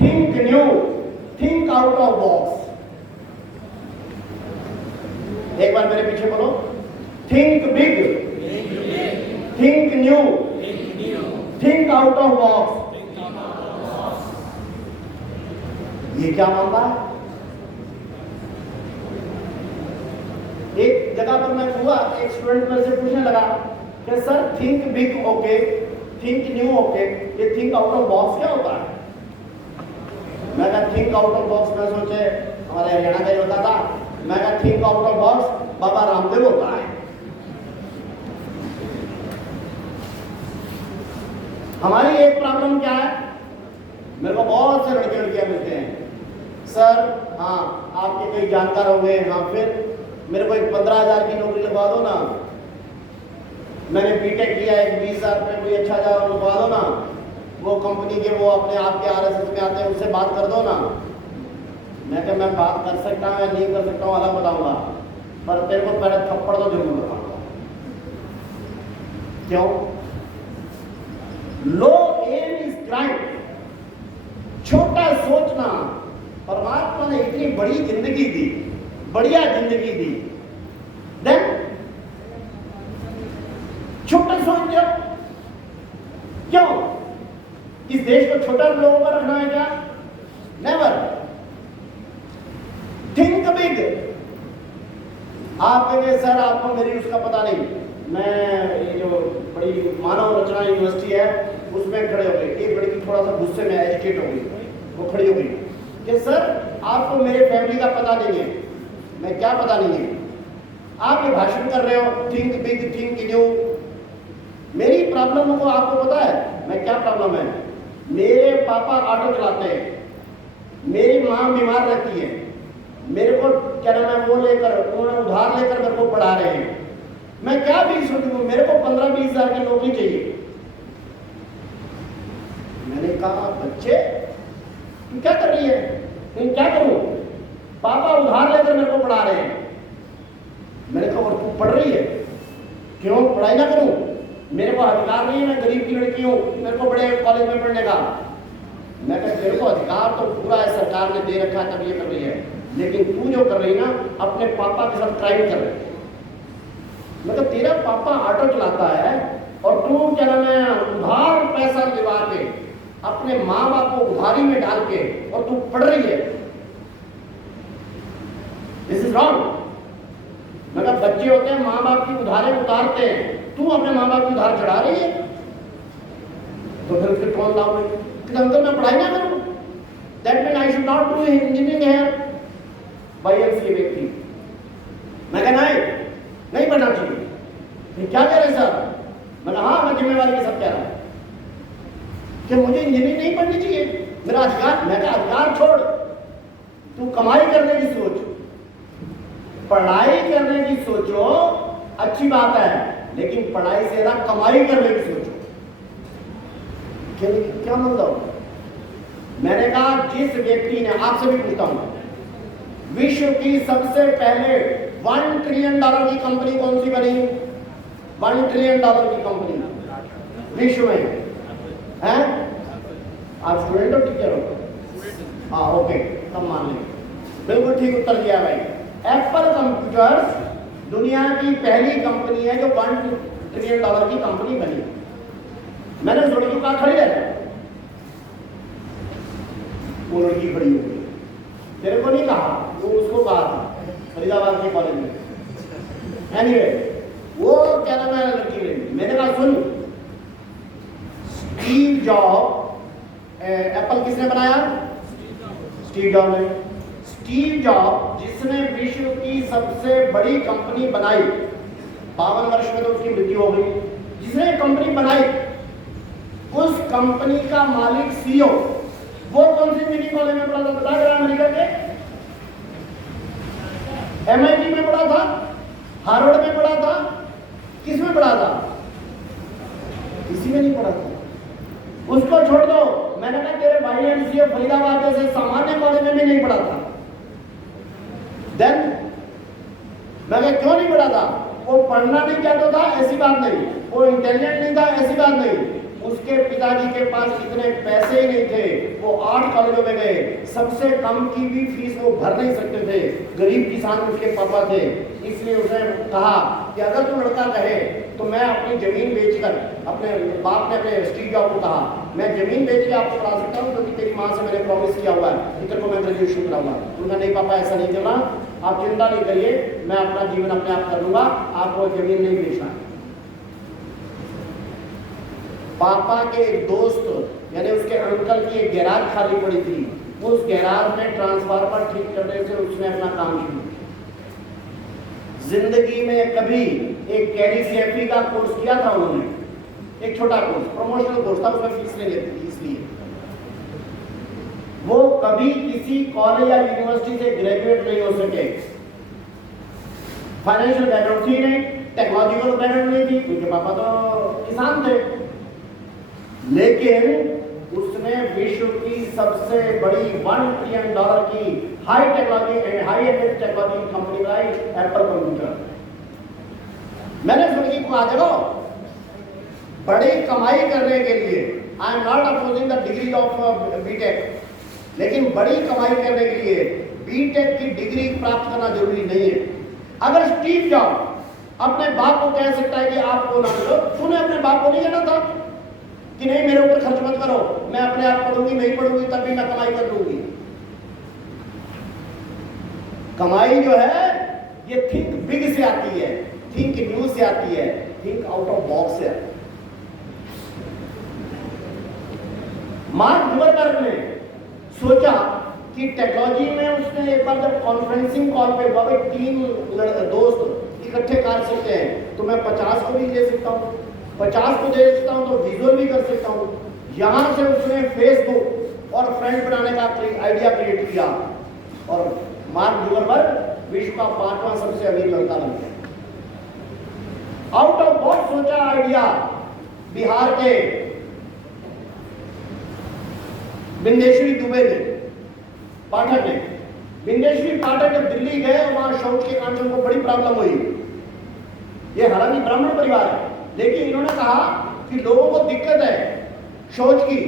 think new, think out of box. एक बार मेरे पीछे बोलो, think big, think new, think out of box. ये क्या मामला है? एक जगह पर मैं हुआ, एक स्टूडेंट मेरे से पूछने लगा कि sir think big okay, think new okay, ये थिंक आउट ऑफ बॉक्स क्या होता है? मैं कहा थिंक आउट ऑफ बॉक्स, मैं सोचे हमारे हरियाणा का ही होता था। मैं कहा think out of box Baba Ramdev होता है। हमारी एक प्रॉब्लम क्या है, मेरे को बहुत से लड़के लड़कियां मिलते हैं, सर हाँ आपके कई जानकार हो गए, हाँ फिर मेरे को एक 15,000 की नौकरी लगवा दो ना, मैंने बीटेक किया, एक 20,000 रुपये कोई अच्छा जगह लगवा दो ना, वो कंपनी के वो अपने आपके आरएसएस में आते हैं, उससे बात कर दो ना। मैं क्या मैं बात कर सकता हूँ या नहीं कर सकता हूँ अलग बताऊंगा, पर तेरे को पहले थप्पड़ तो जरूर लगाऊंगा। क्यों? लो एम इज क्राइम। छोटा सोचना, परमात्मा ने इतनी बड़ी जिंदगी दी, बढ़िया जिंदगी दी, देन छोटा सोचते हो क्यों? इस देश को छोटा लोगों का रखना है क्या? नेवर। Think big. आप कहेंगे सर आपको मेरी उसका पता नहीं, मैं ये जो बड़ी मानव रचना यूनिवर्सिटी है उसमें खड़े हो गए, एक लड़की थोड़ा सा गुस्से में एजुकेट हो गई, वो खड़ी हो गई कि सर आपको मेरे फैमिली का पता नहीं है। मैं क्या पता नहीं है? आप ये भाषण कर रहे हो थिंक बिग, थिंक न्यू। मेरी प्रॉब्लम को आपको पता है मैं क्या प्रॉब्लम है? मेरे पापा ऑटो चलाते हैं, मेरी माँ बीमार रहती है, मेरे को क्या नाम है वो लेकर उन्होंने उधार लेकर मेरे को पढ़ा रहे हैं। मैं क्या भी सोचूं, मेरे को 15-20 हजार की नौकरी चाहिए। मैंने कहा बच्चे तुम क्या कर रही है? मैं क्या करूं? पापा उधार लेकर मेरे को पढ़ा रहे हैं। मैंने कहा और तू पढ़ रही है, क्यों पढ़ाई ना करूं? मेरे को अधिकार नहीं है, मैं गरीब की लड़की हूं, मेरे को बड़े कॉलेज में पढ़ने का। मैं कहा तेरे को अधिकार तो पूरा है, सरकार ने दे रखा है तब ये कर रही है, लेकिन तू जो कर रही ना अपने पापा के साथ क्राइम कर रही है। मतलब तेरा पापा ऑटो चलाता है और तू क्या नाम है उधार पैसा दिवा के अपने माँ बाप को उधारी में डाल के और तू पढ़ रही है। This is wrong. मतलब बच्चे होते हैं माँ बाप की उधारें उतारते हैं, तू अपने माँ बाप की उधार चढ़ा रही है, तो फिर उसके कौन लाभ है? अंकल मैं पढ़ाई ना करूं, that mean I should not do engineering है बाई एमसीए व्यक्ति। मैं कहना नहीं पढ़ना चाहिए। ये क्या कह रहे सर? मैं हाँ मैं जिम्मेवारी के साथ कह रहा हूं कि मुझे इंजीनियरिंग नहीं पढ़नी चाहिए, मेरा अधिकार। मैं कहा अधिकार छोड़, तू कमाई करने की सोच, पढ़ाई करने की सोचो अच्छी बात है, लेकिन पढ़ाई से ज्यादा कमाई करने की सोचो। क्या मतलब? मैंने कहा जिस व्यक्ति ने, आपसे भी पूछता हूं, विश्व की सबसे पहले $1 ट्रिलियन की कंपनी कौन सी बनी? $1 ट्रिलियन की कंपनी विश्व में है? आप स्टूडेंट हो टीचर हो? हाँ ओके, तब मान लेंगे। बिल्कुल ठीक उत्तर दिया भाई। एप्पल कंप्यूटर्स दुनिया की पहली कंपनी है जो $1 ट्रिलियन की कंपनी बनी। मैंने उस लड़की को कहा खड़ी रहना, वो लड़की खड़ी हो गई। तेरे को नहीं कहा, वो उसको कहा था फरीदाबाद के कॉलेज में। एनीवे, वो क्या नाम है लड़की ने, मैंने कहा सुन, स्टीव जॉब, एप्पल किसने बनाया? स्टीव जॉब ने। स्टीव जॉब जिसने विश्व की सबसे बड़ी कंपनी बनाई, 52 वर्ष में तो उसकी मृत्यु हो गई, जिसने कंपनी बनाई, उस कंपनी का मालिक सीईओ, वो कौन सी मीटिंग कॉलेज में पढ़ा था? बता रहा अमेरिका के MIT में पढ़ा था, हार्वर्ड में पढ़ा था, किस में पढ़ा था? किसी में नहीं पढ़ा था। उसको छोड़ दो, मैंने कहा तेरे भाई MCA फरीदाबाद जैसे सामान्य कॉलेज में भी नहीं पढ़ा था। देन मैं कहा क्यों नहीं पढ़ा था? वो पढ़ना नहीं चाहता था ऐसी बात नहीं, वो इंटेलिजेंट नहीं था ऐसी बात नहीं, उसके पिताजी के पास इतने पैसे ही नहीं थे, वो 8 कॉलेजों में गए, सबसे कम की भी फीस वो भर नहीं सकते थे, गरीब किसान उसके पापा थे। इसलिए उसने कहा कि अगर तू लड़का कहे तो मैं अपनी जमीन बेचकर, अपने बाप ने अपने स्टीव जॉब को कहा मैं जमीन बेच के आपको पढ़ा सकता हूँ, क्योंकि तेरी माँ से मैंने प्रॉमिस किया हुआ है कि तेरे को मैं ग्रेजुएशन कराऊंगा। उनका नहीं पापा ऐसा नहीं चलना, आप चिंता नहीं करिए, मैं अपना जीवन अपने आप कर लूंगा, आपको जमीन नहीं बेचना। पापा के एक दोस्त यानी उसके अंकल की एक गैराज खाली पड़ी थी, उस गैराज में ट्रांसफार्मर ठीक करने से उसने अपना काम शुरू किया। जिंदगी में कभी एक कैरी CFE का कोर्स किया था उन्होंने, एक छोटा कोर्स, प्रमोशनल कोर्स था, उसमें फीस नहीं लेती थी, इसलिए वो कभी किसी कॉलेज या यूनिवर्सिटी से ग्रेजुएट नहीं हो सके। फाइनेंशियल बैकग्राउंड थी नहीं, टेक्नोलॉजिकल बैकग्राउंड नहीं थी, उनके पापा तो किसान थे, लेकिन उसने विश्व की सबसे बड़ी $1 ट्रिलियन की high technology and high and technology company बनाई, एप्पल कंप्यूटर। मैंने इस लड़की को कहा देखो, बड़ी कमाई करने के लिए I am not opposing the degree of BTech, लेकिन बड़ी कमाई करने के लिए बीटेक की डिग्री प्राप्त करना जरूरी नहीं है। अगर स्टीव जॉब अपने बाप को कह सकता है कि आपको ना मिलो, तूने अपने बाप को नहीं कहना था कि नहीं मेरे ऊपर खर्च मत करो, मैं अपने आप पढ़ूंगी, नहीं पढ़ूंगी तब भी मैं कमाई कर लूंगी। कमाई जो है ये थिंक बिग से आती है, थिंक न्यू से आती है, थिंक आउट ऑफ बॉक्स से आती है। मार्क जुकरबर्ग ने सोचा कि टेक्नोलॉजी में, उसने एक बार जब कॉन्फ्रेंसिंग कॉल पे हुआ, 3 दोस्त इकट्ठे कर सकते हैं तो मैं 50 को भी ले सकता हूँ, 50 को दे सकता हूँ तो विजुअल भी कर सकता हूँ। यहां से उसने फेसबुक और फ्रेंड बनाने का आइडिया क्रिएट किया और मार्क जुकरबर्ग विश्व का 5वां सबसे अमीर लड़का बन गया। आउट ऑफ बॉक्स सोचा आइडिया बिहार के बिंदेश्वरी दुबे ने, पाठक ने। बिंदेश्वरी पाठक जब दिल्ली गए और वहां शौच के कारण से उनको बड़ी प्रॉब्लम हुई। ये हालांकि ब्राह्मण परिवार है, लेकिन इन्होंने कहा कि लोगों को दिक्कत है शौच की,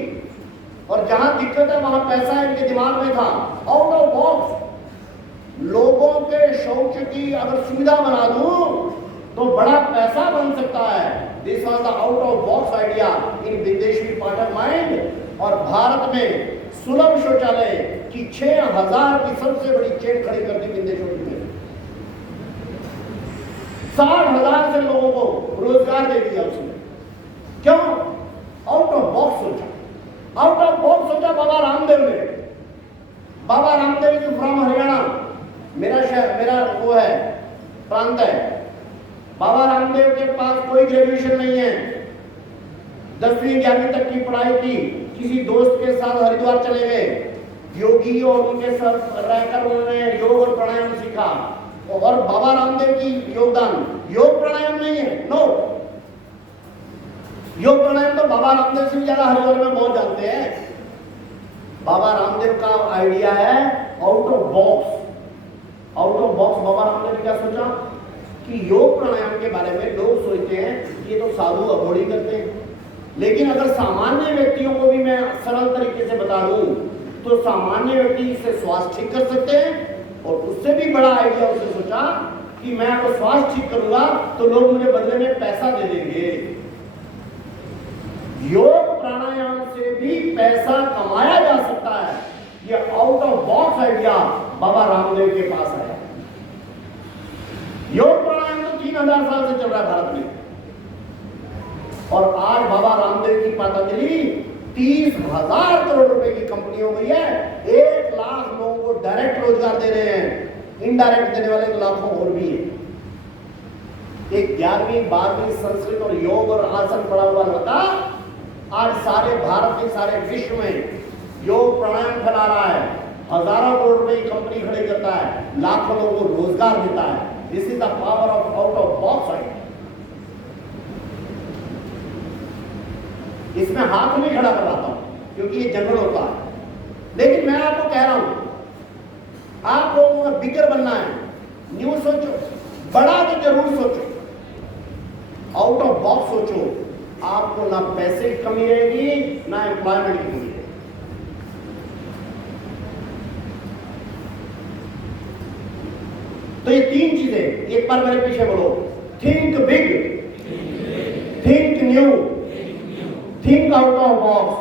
और जहां दिक्कत है वहां पैसा इनके दिमाग में था। आउट ऑफ बॉक्स लोगों के शौच की अगर सुविधा बना दूं तो बड़ा पैसा बन सकता है। This was the out of box idea in Bindeshwari Pathak mind. और भारत में सुलभ शौचालय की 6000 की सबसे बड़ी चेन खड़ी कर दी बिंदेश्वरी में। 60,000 से लोगों को रोजगार दे दिया उसने। क्यों? आउट ऑफ बॉक्स सोचा। आउट ऑफ बॉक्स सोचा बाबा रामदेव ने। बाबा रामदेव इज फ्रॉम हरियाणा, मेरा शहर, मेरा वो है प्रांत है। बाबा रामदेव के पास कोई ग्रेजुएशन नहीं है, 10वीं 11वीं तक की पढ़ाई की, किसी दोस्त के साथ हरिद्वार चले गए, योगी और उनके साथ रहकर उन्होंने योग और प्राणायाम सीखा। और बाबा रामदेव की योगदान योग प्राणायाम नहीं है, नो, योग प्राणायाम तो बाबा रामदेव से भी ज्यादा हरिद्वार में बहुत जानते हैं। बाबा रामदेव का आइडिया है out of box. Out of box Baba Ramdev ने क्या सोचा कि योग प्राणायाम के बारे में लोग सोचते हैं ये तो साधु अघोड़ी करते हैं, लेकिन अगर सामान्य व्यक्तियों को भी मैं सरल तरीके से बता दूं तो सामान्य व्यक्ति इससे स्वास्थ्य ठीक कर सकते हैं। और उससे भी बड़ा आइडिया उसने सोचा कि मैं अगर स्वास्थ्य ठीक करूंगा तो लोग मुझे बदले में पैसा दे देंगे। योग प्राणायाम से भी पैसा कमाया जा सकता है, ये out of box idea Baba Ramdev के पास आया। योग प्राणायाम तो 3000 साल से चल रहा है भारत में, और आज बाबा रामदेव की पतंजलि 30,000 करोड़ रुपए की कंपनी हो गई है। 1 लाख लोगों को डायरेक्ट रोजगार दे रहे हैं, इनडायरेक्ट देने वाले तो लाखों और भी है। एक 11वीं 12वीं संस्कृत और योग और आसन पढ़ा हुआ लड़का आज सारे भारत के सारे विश्व में योग प्राणायाम फैला रहा है, हजारों करोड़ रुपए की कंपनी खड़ी करता है, लाखों लोगों को रोजगार देता है। This is the power of out of box idea. इसमें हाथ नहीं खड़ा करवाता हूं क्योंकि ये जनरल होता है, लेकिन मैं आपको कह रहा हूं आप लोगों को बिगर बनना है, न्यू सोचो, बड़ा तो जरूर सोचो, आउट ऑफ बॉक्स सोचो। आपको ना पैसे की कमी रहेगी ना एम्प्लॉयमेंट की कमी रहेगी। तो ये 3 चीजें एक बार मेरे पीछे बोलो, think big, think new, think out of box.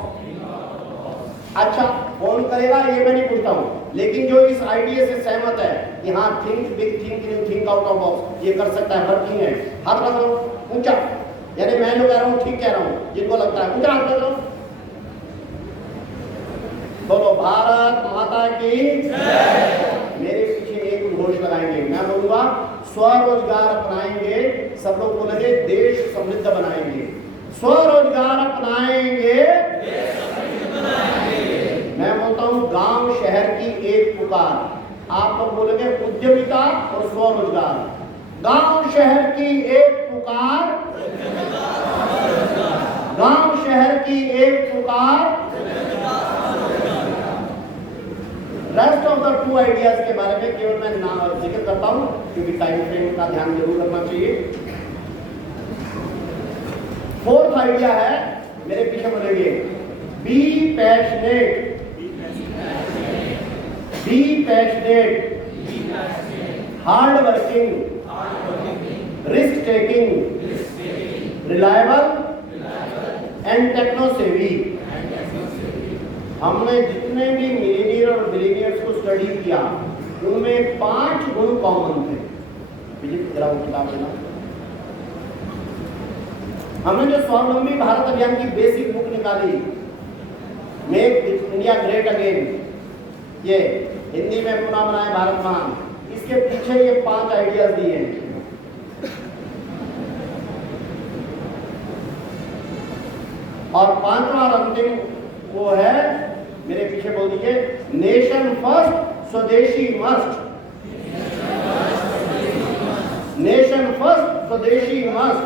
अच्छा, कौन करेगा ये मैं नहीं पूछता हूं, लेकिन जो इस आइडिया से सहमत है कि हाँ think big, think new, think out of box, ये कर सकता है, वर्किंग है, हाथ लगाओ ऊंचा, यानी मैं जो कह रहा हूं ठीक कह रहा हूं, जिनको लगता है ऊंचा हाथ लगाओ। बोलो भारत माता की जय। मेरे पीछे एक घोष लगाएंगे, मैं बोलूंगा स्वरोजगार अपनाएंगे, सब लोग बोलेंगे देश समृद्ध बनाएंगे। स्वरोजगार अपनाएंगे, मैं बोलता हूं गांव शहर की एक पुकार, आप लोग बोलेंगे उद्यमिता और स्वरोजगार। गांव शहर की एक पुकार, गांव शहर की एक पुकार। रेस्ट ऑफ द 2 आइडियाज के बारे में केवल मैं जिक्र करता हूं क्योंकि टाइम फ्रेम का ध्यान जरूर रखना चाहिए। 4th आइडिया है, मेरे पीछे बोलेंगे be passionate, be passionate, hard working, risk taking, reliable and techno savvy. हमने जितने भी मिलीनियर और बिलीनियर्स को स्टडी किया उनमें 5 गुण कॉमन थे। जरा वो किताब देना। हमने जो स्वावलंबी भारत अभियान की बेसिक बुक निकाली, मेक इंडिया ग्रेट अगेन, ये हिंदी में पुनः बनाए भारत महान, इसके पीछे ये 5 आइडियाज दिए हैं। और 5वां और अंतिम वो है, मेरे पीछे बोल दीजिए, नेशन फर्स्ट स्वदेशी मस्ट, नेशन फर्स्ट स्वदेशी मस्ट।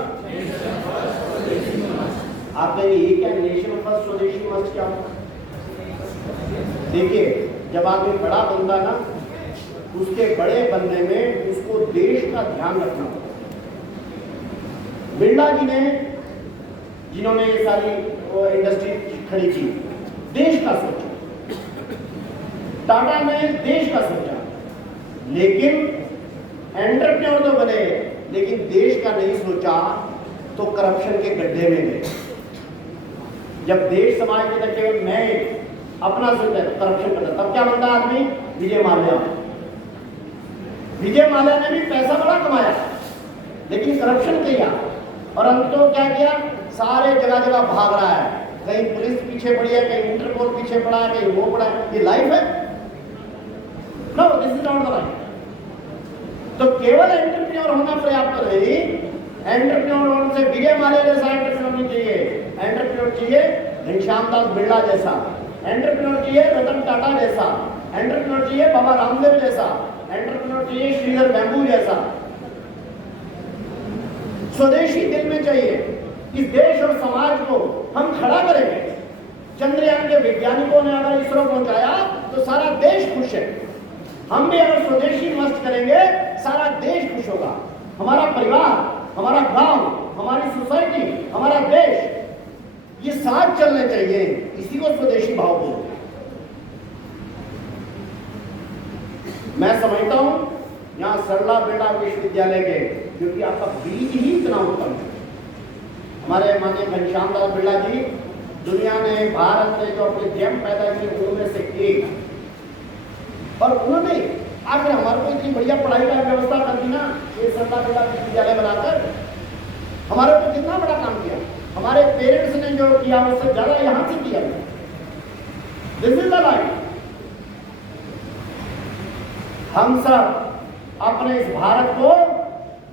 आप कहेंगे ये क्या नेशन फर्स्ट स्वदेशी मस्ट क्या होता? देखिए, जब आदमी बड़ा बनता ना, उसके बड़े बनने में उसको देश का ध्यान रखना होता। बिरला जी ने, जिन्होंने ये सारी इंडस्ट्री खड़ी की, देश का सोचा। टाटा ने देश का सोचा, लेकिन एंटरप्रेन्योर तो बने, लेकिन देश का नहीं सोचा तो करप्शन के गड्ढे में गए। जब देश समाज के तक केवल मैं अपना सोचता है, करप्शन करता, तब क्या बनता आदमी? विजय माल्या। विजय माल्या ने भी पैसा बड़ा कमाया, लेकिन करप्शन किया, और अंत तो क्या किया? सारे जगह जगह भाग रहा है, कहीं पुलिस पीछे पड़ी है, कहीं इंटरपोल पीछे पड़ा है, कहीं वो पड़ा है। ये लाइफ है? No, this is not the life. तो केवल एंटरप्रेन्योर होना पर्याप्त नहीं, एंटरप्रेन्योर होने से विजय माल्या जैसा एंटरप्रेन्योर नहीं चाहिए, एंटरप्रेन्योर चाहिए घनश्याम दास बिरला जैसा, एंटरप्रेन्योर चाहिए रतन टाटा जैसा, एंटरप्रेन्योर चाहिए बाबा रामदेव जैसा, एंटरप्रेन्योर चाहिए श्रीधर बैम्बू जैसा। स्वदेशी दिल में चाहिए, इस देश और समाज को हम खड़ा करेंगे। चंद्रयान के वैज्ञानिकों ने अगर इसरो पहुंचाया तो सारा देश खुश है। हम भी अगर स्वदेशी इन्वेस्ट करेंगे सारा देश खुश होगा। हमारा परिवार, हमारा गांव, हमारी सोसाइटी, हमारा देश, ये साथ चलने चाहिए। इसी को स्वदेशी भाव बोलते हैं। मैं समझता हूं यहाँ सरला बेटा विश्वविद्यालय के, क्योंकि आपका बीज ही इतना उत्तम है। हमारे माननीय घनश्याम दास बिरला जी, दुनिया ने, भारत ने जो अपने जेम पैदा किए उनमें से एक, और उन्होंने आखिर हमारे को इतनी बढ़िया पढ़ाई का व्यवस्था कर दी ना, ये सरला बेटा विश्वविद्यालय बनाकर हमारे ऊपर कितना बड़ा काम किया। हमारे पेरेंट्स ने जो किया उससे ज्यादा यहां से किया। This is the life. हम सब अपने इस भारत को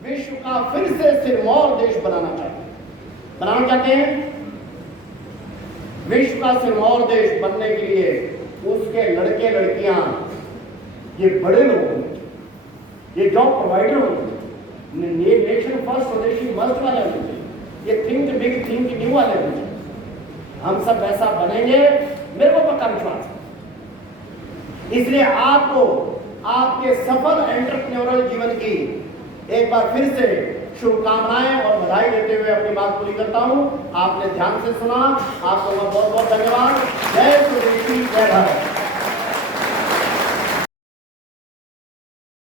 विश्व का फिर से सिरमौर देश बनाना चाहते हैं। विश्व का सिरमौर देश बनने के लिए उसके लड़के लड़कियां, ये बड़े लोग होंगे, ये जॉब प्रोवाइडर होंगे, ये नेशन फर्स्ट स्वदेशी मस्ट वाले होंगे, ये थिंक बिग थिंक न्यू वाले होंगे। हम सब ऐसा बनेंगे, मेरे को पक्का विश्वास है। इसलिए आपको आपके सफल एंटरप्रेन्योरल जीवन की एक बार फिर से शुभकामनाएं और बधाई देते हुए अपनी बात पूरी करता हूं। आपने ध्यान से सुना, आप लोगों का बहुत बहुत धन्यवाद। जय स्वदेशी, जय भारत।